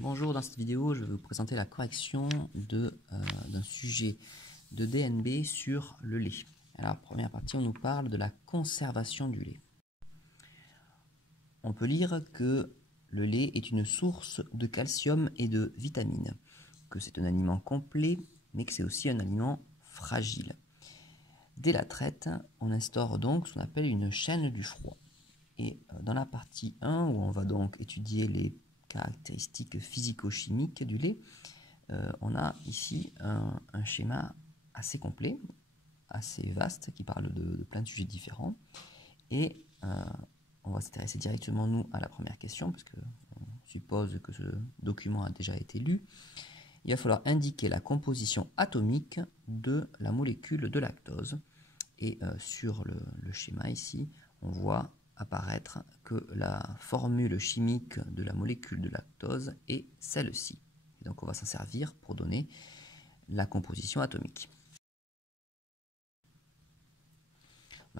Bonjour, dans cette vidéo, je vais vous présenter la correction d'un sujet de DNB sur le lait. Alors, première partie, on nous parle de la conservation du lait. On peut lire que le lait est une source de calcium et de vitamines, que c'est un aliment complet, mais que c'est aussi un aliment fragile. Dès la traite, on instaure donc ce qu'on appelle une chaîne du froid. Et dans la partie 1, où on va donc étudier les caractéristiques physico-chimiques du lait, on a ici un schéma assez complet, assez vaste, qui parle de plein de sujets différents. Et on va s'intéresser directement, nous, à la première question, parce qu'on suppose que ce document a déjà été lu. Il va falloir indiquer la composition atomique de la molécule de lactose. Et sur le schéma ici, on voit apparaître que la formule chimique de la molécule de lactose est celle-ci. Donc on va s'en servir pour donner la composition atomique.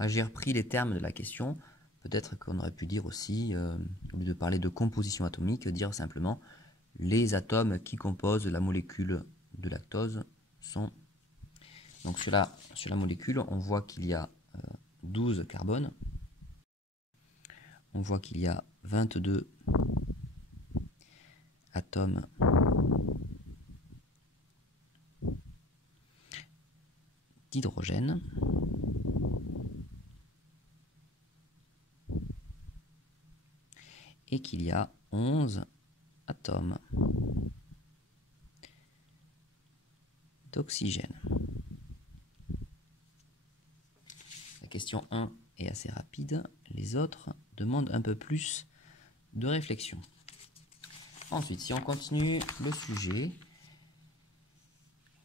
J'ai repris les termes de la question. Peut-être qu'on aurait pu dire aussi, au lieu de parler de composition atomique, dire simplement les atomes qui composent la molécule de lactose sont... Donc sur la molécule, on voit qu'il y a 12 carbones. On voit qu'il y a 22 atomes d'hydrogène. Et qu'il y a 11 atomes d'oxygène. La question 1 est assez rapide. Les autres demandent un peu plus de réflexion. Ensuite, si on continue le sujet,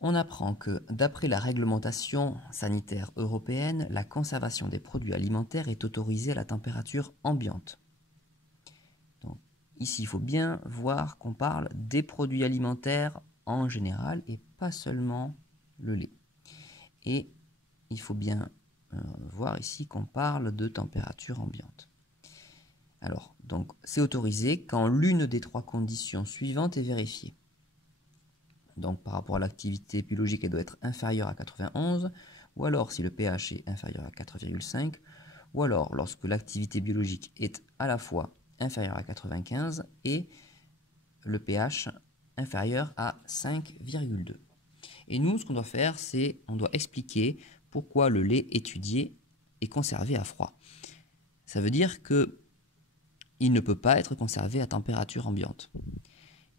on apprend que d'après la réglementation sanitaire européenne, la conservation des produits alimentaires est autorisée à la température ambiante. Donc, ici, il faut bien voir qu'on parle des produits alimentaires en général et pas seulement le lait. Et il faut bien voir ici qu'on parle de température ambiante. Alors, donc, c'est autorisé quand l'une des trois conditions suivantes est vérifiée. Donc, par rapport à l'activité biologique, elle doit être inférieure à 91, ou alors si le pH est inférieur à 4,5, ou alors lorsque l'activité biologique est à la fois inférieure à 95 et le pH inférieur à 5,2. Et nous, ce qu'on doit faire, c'est on doit expliquer pourquoi le lait étudié est conservé à froid. Ça veut dire qu'il ne peut pas être conservé à température ambiante.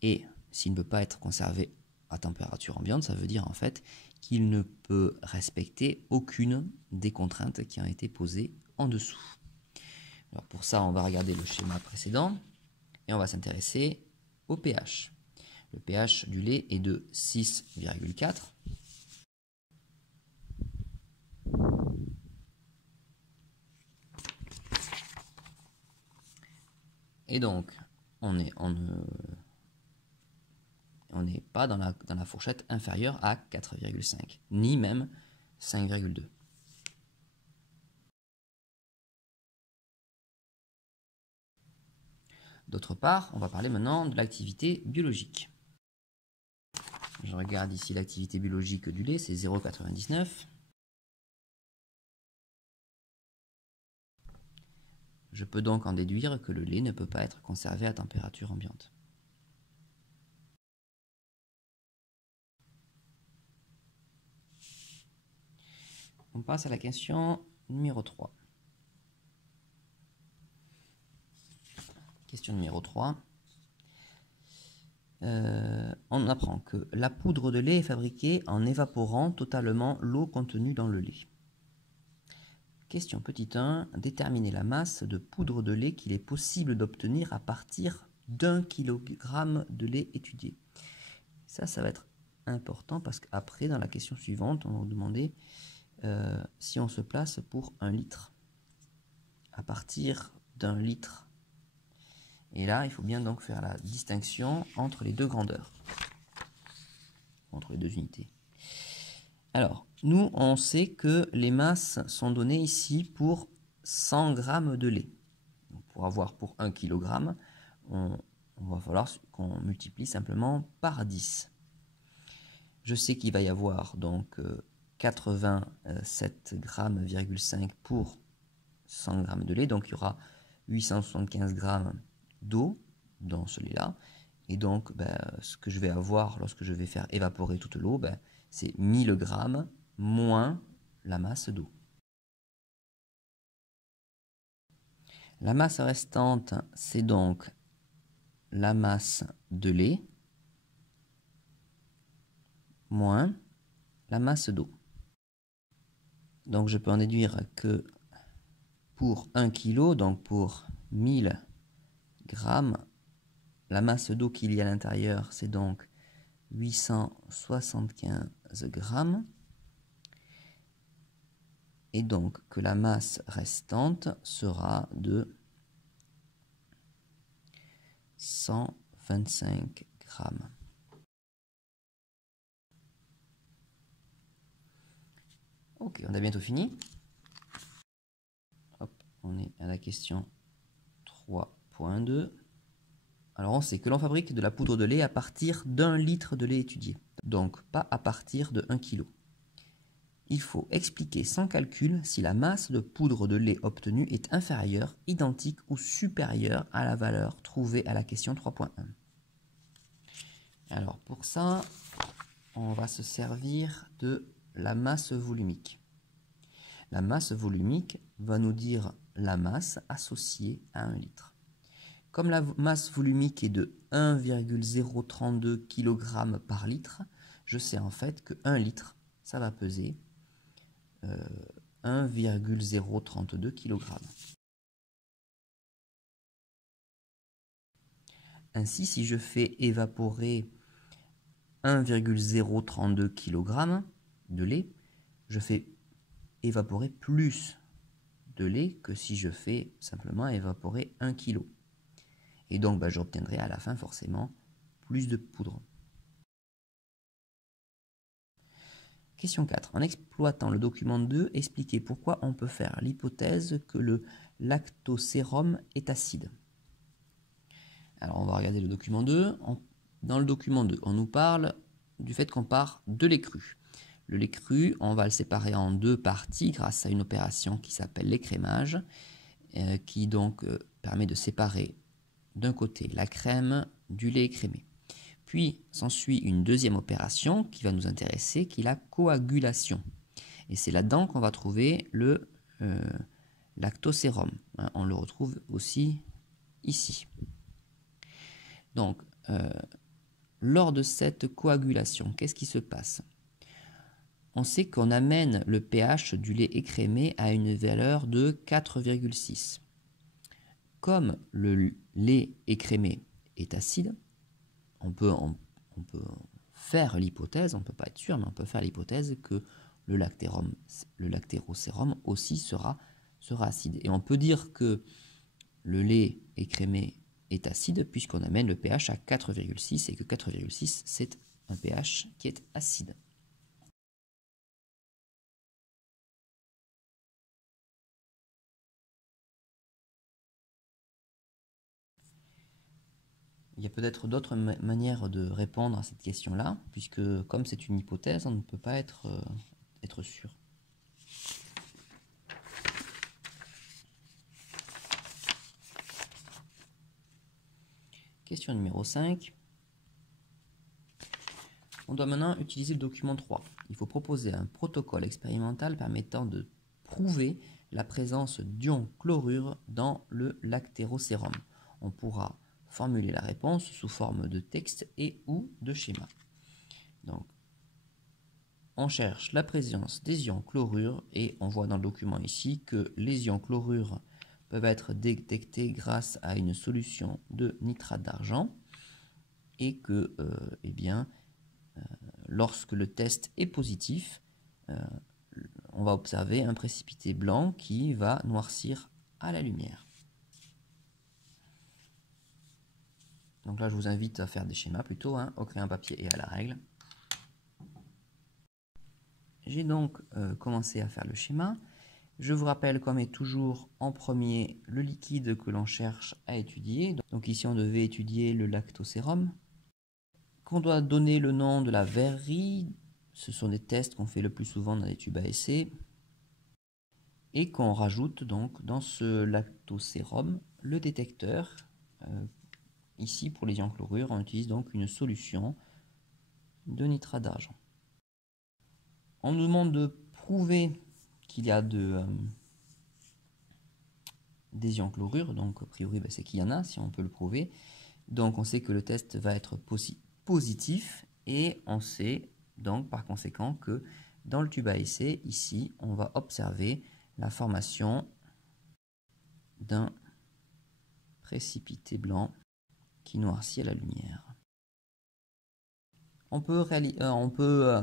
Et s'il ne peut pas être conservé à température ambiante, ça veut dire en fait qu'il ne peut respecter aucune des contraintes qui ont été posées en dessous. Alors pour ça, on va regarder le schéma précédent et on va s'intéresser au pH. Le pH du lait est de 6,4. Et donc, on n'est pas dans la fourchette inférieure à 4,5, ni même 5,2. D'autre part, on va parler maintenant de l'activité biologique. Je regarde ici l'activité biologique du lait, c'est 0,99. Je peux donc en déduire que le lait ne peut pas être conservé à température ambiante. On passe à la question numéro 3. Question numéro 3. On apprend que la poudre de lait est fabriquée en évaporant totalement l'eau contenue dans le lait. Question petit 1. Déterminer la masse de poudre de lait qu'il est possible d'obtenir à partir d'1 kg de lait étudié. Ça va être important parce qu'après, dans la question suivante, on va vous demander si on se place pour 1 litre. À partir d'1 litre. Et là, il faut bien donc faire la distinction entre les deux grandeurs, entre les deux unités. Alors, nous, on sait que les masses sont données ici pour 100 g de lait. Donc, pour avoir pour 1 kg, on il va falloir qu'on multiplie simplement par 10. Je sais qu'il va y avoir donc 87,5 grammes pour 100 g de lait, donc il y aura 875 grammes d'eau dans celui-là. Et donc, ce que je vais avoir lorsque je vais faire évaporer toute l'eau, c'est 1000 grammes moins la masse d'eau. La masse restante, c'est donc la masse de lait moins la masse d'eau. Donc je peux en déduire que pour 1 kg, donc pour 1000 grammes, la masse d'eau qu'il y a à l'intérieur, c'est donc 875 grammes. Et donc que la masse restante sera de 125 grammes. Ok, on a bientôt fini. Hop, on est à la question 3.2. Alors on sait que l'on fabrique de la poudre de lait à partir d'1 litre de lait étudié, donc pas à partir de 1 kg. Il faut expliquer sans calcul si la masse de poudre de lait obtenue est inférieure, identique ou supérieure à la valeur trouvée à la question 3.1. Alors pour ça, on va se servir de la masse volumique. La masse volumique va nous dire la masse associée à 1 litre. Comme la masse volumique est de 1,032 kg par litre, je sais en fait que 1 litre, ça va peser 1,032 kg. Ainsi, si je fais évaporer 1,032 kg de lait, je fais évaporer plus de lait que si je fais simplement évaporer 1 kg. Et donc, j'obtiendrai à la fin forcément plus de poudre. Question 4. En exploitant le document 2, expliquez pourquoi on peut faire l'hypothèse que le lactosérum est acide. Alors, on va regarder le document 2. Dans le document 2, on nous parle du fait qu'on part de lait cru. Le lait cru, on va le séparer en deux parties grâce à une opération qui s'appelle l'écrémage, qui donc permet de séparer d'un côté la crème du lait écrémé. Puis s'ensuit une deuxième opération qui va nous intéresser, qui est la coagulation. Et c'est là-dedans qu'on va trouver le lactosérum. On le retrouve aussi ici. Donc, lors de cette coagulation, qu'est-ce qui se passe? On sait qu'on amène le pH du lait écrémé à une valeur de 4,6. Comme le lait écrémé est acide, on peut faire l'hypothèse, on ne peut pas être sûr, mais on peut faire l'hypothèse que le lactérosérum aussi sera acide. Et on peut dire que le lait écrémé est acide puisqu'on amène le pH à 4,6 et que 4,6 c'est un pH qui est acide. Il y a peut-être d'autres manières de répondre à cette question-là, puisque comme c'est une hypothèse, on ne peut pas être sûr. Question numéro 5. On doit maintenant utiliser le document 3. Il faut proposer un protocole expérimental permettant de prouver la présence d'ion chlorure dans le lactérosérum. On pourra formuler la réponse sous forme de texte et ou de schéma. Donc, on cherche la présence des ions chlorure et on voit dans le document ici que les ions chlorure peuvent être détectés grâce à une solution de nitrate d'argent et que, lorsque le test est positif, on va observer un précipité blanc qui va noircir à la lumière. Donc là, je vous invite à faire des schémas plutôt, au crayon papier et à la règle. J'ai donc commencé à faire le schéma Je vous rappelle, comme est toujours en premier, le liquide que l'on cherche à étudier. Donc ici, on devait étudier le lactosérum. Qu'on doit donner le nom de la verrerie. Ce sont des tests qu'on fait le plus souvent dans les tubes à essai. Et qu'on rajoute donc dans ce lactosérum le détecteur. Ici, pour les ions chlorures, on utilise donc une solution de nitrate d'argent. On nous demande de prouver qu'il y a des ions chlorures, donc a priori c'est qu'il y en a, si on peut le prouver. Donc on sait que le test va être positif et on sait donc par conséquent que dans le tube à essai, ici, on va observer la formation d'un précipité blanc qui noircit à la lumière. On peut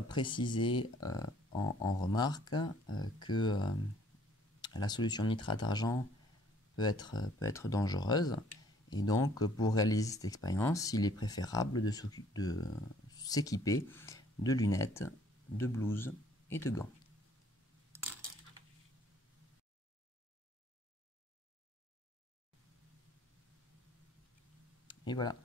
préciser en remarque que la solution de nitrate d'argent peut être dangereuse. Et donc, pour réaliser cette expérience, il est préférable de s'équiper de lunettes, de blouses et de gants. Et voilà.